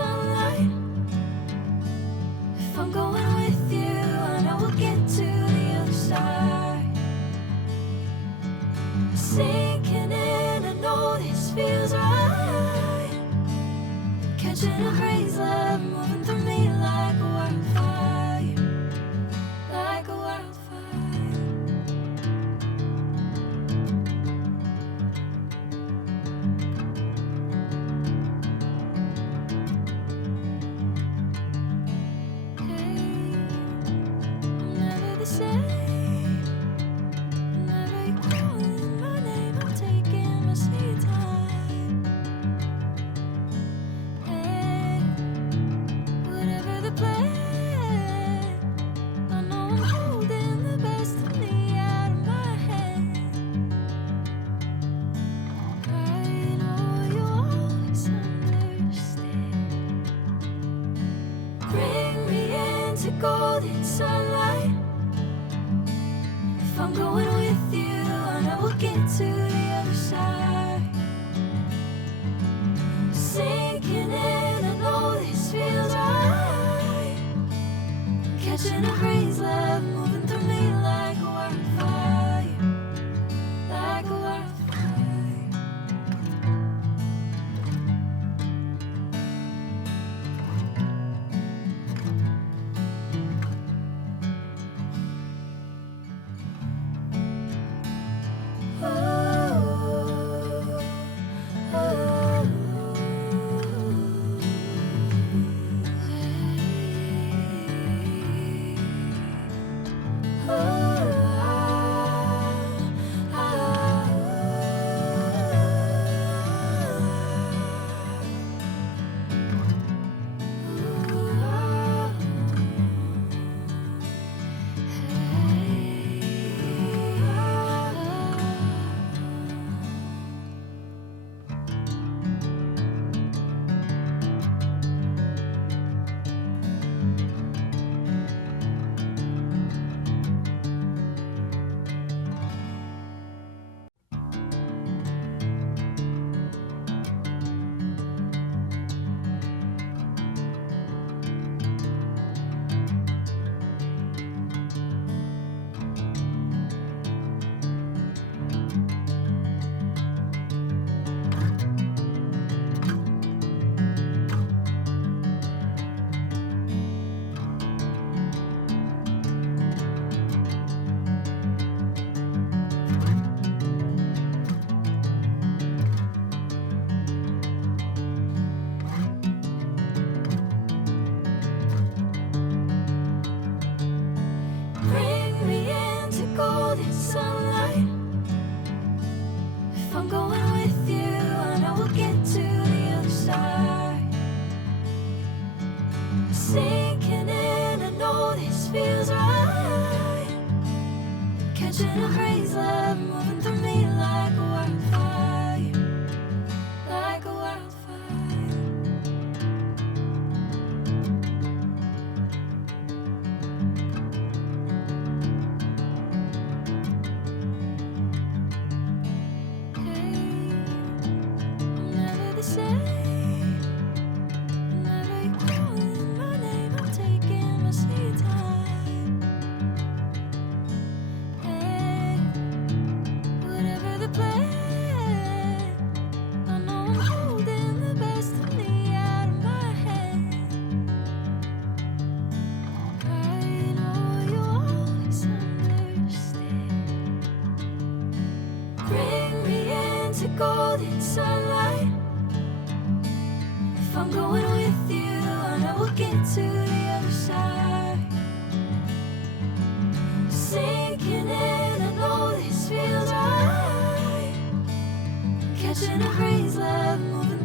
sunlight. If I'm going with you, I know we'll get to the other side. Sinking in, I know this feels right. Catching a breeze, love moving through me like a wildfire, like a wildfire. Never the same. Whenever you're calling my name, I'm taking my sweet time. Hey, whatever the plan, I know I'm holding the best of me out of my hand. I know you always understand. Bring me into golden sunlight. If I'm going with you, I know we'll get to the other side. Sinking in, I know this feels right. Catching a breeze, love moving through me like a wildfire, like a wildfire. Bring me into golden sunlight. If I'm going with you, I know we'll get to the other side. Sinking in, I know this feels right. Catching a breeze, love moving through me like a wildfire, like a wildfire. Never the same. Whenever you're calling my name, I'm taking my sweet time. Hey, whatever the plan, I know I'm holding the best of me out of my hand. I know you always understand. Bring me into golden sunlight. If I'm going with you, I know we'll get to the other side. Sinking in, I know this feels right. Catching a breeze, love moving